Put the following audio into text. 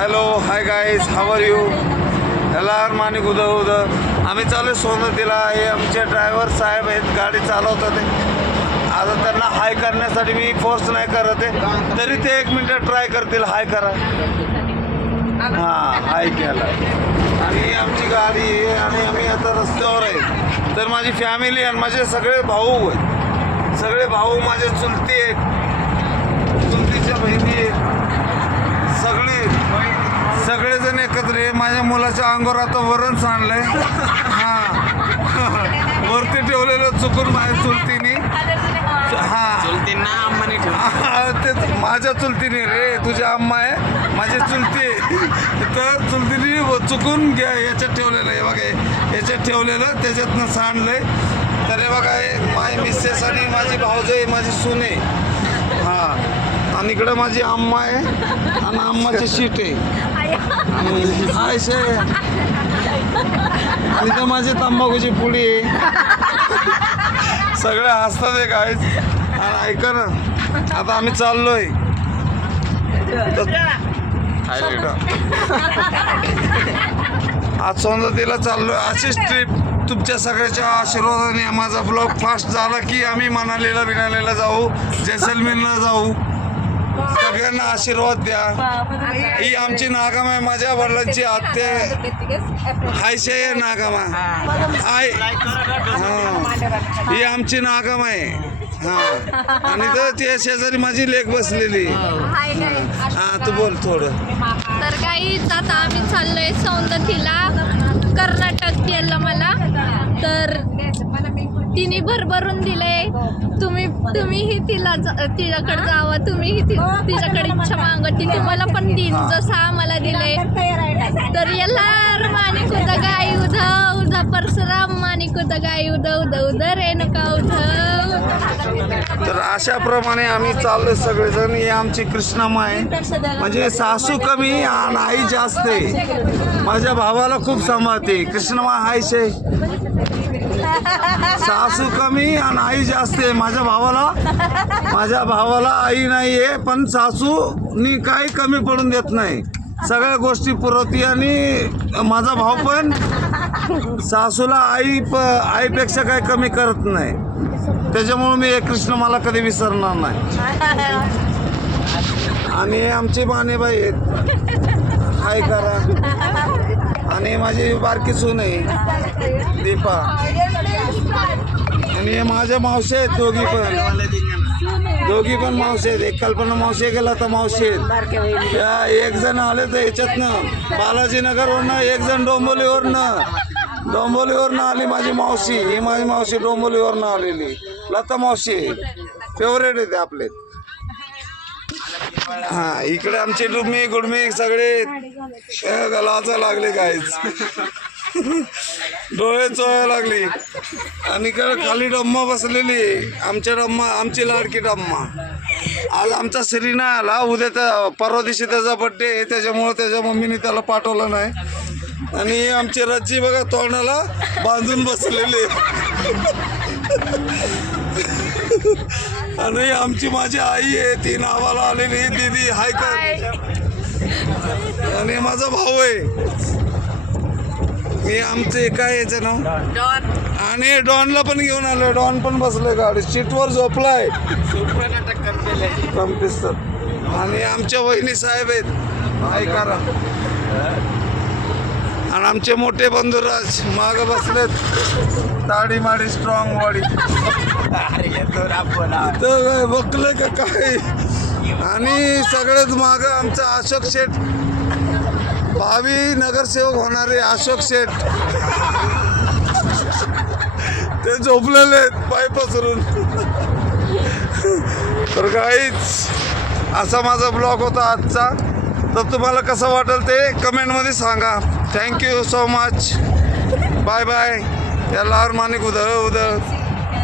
Hello hi guys how are you एलार मानिक उद आम्ही चालू सोनतीला. हे आमचे ड्रायव्हर साहेब आहेत, गाडी चालवतात ते. आता त्यांना हाय करण्यासाठी मी फोर्स नाही करत आहे, तरी ते 1 मिनिट ट्राय करतील हाय करा. हां हाय केला. आणि आमची गाडी आहे आणि आम्ही आता रस्त्यावर आहे. तर माझी फॅमिली आणि माझे सगळे भाऊ आहेत, सगळे भाऊ माझे चुलते आहेत, चुलतीच्या बहिणी आहेत, सगळेजण एकत्र आहे. माझ्या मुलाच्या अंगावर आता वरण सांडलंय. हां वरती ठेवलेलं चुकून माझ्या चुलतीने. हां तेच माझ्या चुलतीने रे, तुझ्या अम्मा आहे माझी चुलती आहे. तर चुलतीने चुकून घ्या याच्यात ठेवलेलं आहे बघा, याच्यात ठेवलेलं त्याच्यातनं सांडलंय. तर हे बघा हे माझी मिसेस आणि माझी भाऊज आहे, माझी सून आहे. हां आणि इकडं माझी अम्मा आहे आणि अम्माची शीट आहे. आयशे आणि तर माझी तंबाखूची पुडी आहे. सगळे हसतात आहे गाईज. आणि ऐका ना, आता आम्ही चाललोय आज सौंदतीला चाललोय. अशीच ट्रिप तुमच्या सगळ्याच्या आशीर्वादाने माझा ब्लॉग फास्ट झाला की आम्ही मनालीला जाऊ, जैसलमेरला जाऊ. सगळ्यांना आशीर्वाद द्या. ही आमची नागाम आहे, माझ्या वडिलांची आत्या हायशे नागामा हाय. ही आमची नागाम आहे. हां आणि तर त्या शेजारी माझी लेक बसलेली. हां तू बोल थोडं. तर काहीच आता आम्ही चाललोय सौंदतीला, कर्नाटक केलं मला. तर तिने भरभरून दिले, तुम्हीही तिच्याकडे जावा, तुम्हीही तिच्याकडे इच्छा मागती, तुम्हाला पण देईन जसं आम्हाला दिले. तर याला मानिक उदा गाई उधा परशुराम मानिक उदा गाई उदा रेणुका तर अशाप्रमाणे आम्ही चाललोय सगळेजण. ही आमची कृष्णामा आहे, म्हणजे सासू कमी आणि आई जास्त आहे. माझ्या भावाला खूप सांभाळते कृष्णामा. हायशे सासू कमी आणि आई जास्त आहे. माझ्या भावाला आई नाही आहे, पण सासूनी काही कमी पडून देत नाही, सगळ्या गोष्टी पुरवते. आणि माझा भाऊ पण सासूला आईपेक्षा काही कमी करत नाही. त्याच्यामुळे मी हे कृष्ण मला कधी विसरणार नाही. आणि आमचे मानेबाई आहेत, हाय करा. आणि माझी बारकी सून आहे दीपा. आणि हे माझ्या मावशी आहेत, दोघी पण मावशी आहेत. एक कल्पना मावशी गेला तर मावशी आहेत. या एक जण आले तर याच्यातनं बालाजीनगरवरनं, एक जण डोंबोलीवरनं आली माझी मावशी. ही माझी मावशी डोंबोलीवरनं आलेली लता मावशी, फेवरेट आहे ते आपले. हां इकडे आमचे डुम्मी गुडमी सगळे लाचा लागले काहीच, डोळे चोळायला लागली. आणि खाली डम्मा बसलेली, आमची लाडकी डम्मा. आज आमचा श्री नाही आला, उद्या परवा दिवशी त्याचा बड्डे आहे, त्याच्यामुळं त्याच्या मम्मीने त्याला पाठवलं नाही. आणि आमची रज्जी बघा तोंडाला बांधून बसलेली. आणि आमची माझी आई आहे, ती नावाला आलेली दीदी हाय कर. आणि माझा भाऊ आहे, मी आमचे काय याचं नाव डॉन. आणि डॉनला पण घेऊन आलोय, डॉन पण बसलोय गाडी सीटवर झोपलाय. आणि आमच्या वहिनी साहेब आहेत, हाय करा. आणि आमचे मोठे बंधुराज माग बसलेत, ताडी माडी स्ट्रॉंग बॉडी. बघलं का काय. आणि सगळेच माग आमचा अशोक शेठ, भावी नगरसेवक होणारे अशोक शेठ, ते झोपलेले आहेत पाय पसरून. तर काहीच असा माझा ब्लॉग होता आजचा. तर तुम्हाला कसं वाटेल ते कमेंटमध्ये सांगा. Thank you so much. Bye bye. याला मानिक उद